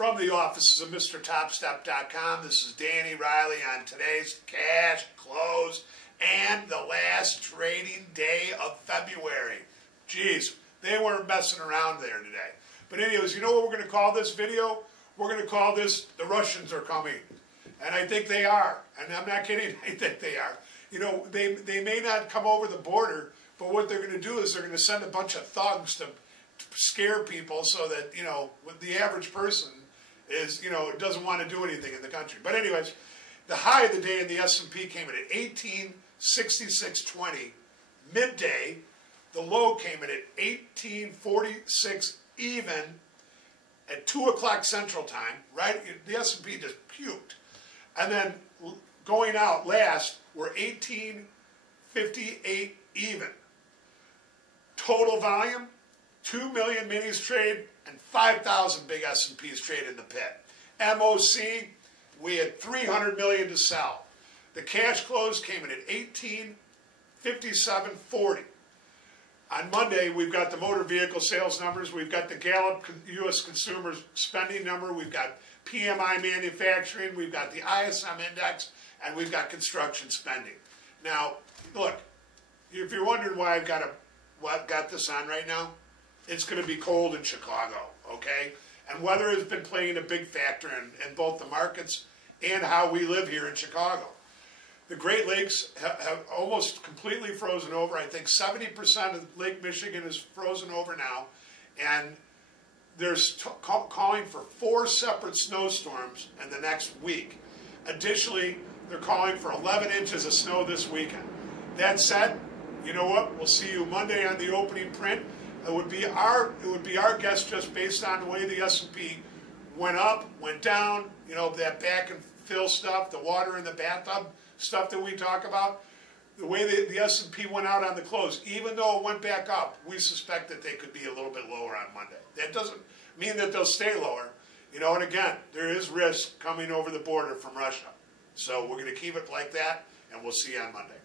From the offices of MrTopStep.com, this is Danny Riley on today's cash close and the last trading day of February. Jeez, they weren't messing around there today. But anyways, you know what we're going to call this video? We're going to call this "The Russians Are Coming." And I think they are. And I'm not kidding, I think they are. You know, they may not come over the border, but what they're going to do is they're going to send a bunch of thugs to scare people so that, you know, the average person is, you know, doesn't want to do anything in the country. But anyways, the high of the day in the S&P came in at 1866.20 midday. The low came in at 1846 even at 2 o'clock Central Time, right? The S&P just puked. And then going out last, we're 1858 even. Total volume, 2 million minis trade and 5,000 big S&Ps trade in the pit. MOC, we had 300 million to sell. The cash close came in at 1857.40. On Monday, we've got the motor vehicle sales numbers. We've got the GALLUP U.S. consumer spending number. We've got PMI manufacturing. We've got the ISM index. And we've got construction spending. Now, look, if you're wondering why I've got this on right now, it's going to be cold in Chicago, okay? And weather has been playing a big factor in both the markets and how we live here in Chicago. The Great Lakes have almost completely frozen over. I think 70% of Lake Michigan is frozen over now. And there's calling for 4 separate snowstorms in the next week. Additionally, they're calling for 11 inches of snow this weekend. That said, you know what? We'll see you Monday on the opening print. It would be our guess just based on the way the S&P went up, went down, you know, that back and fill stuff, the water in the bathtub stuff that we talk about. The way the S&P went out on the close, even though it went back up, we suspect that they could be a little bit lower on Monday. That doesn't mean that they'll stay lower. You know, and again, there is risk coming over the border from Russia. So we're going to keep it like that, and we'll see you on Monday.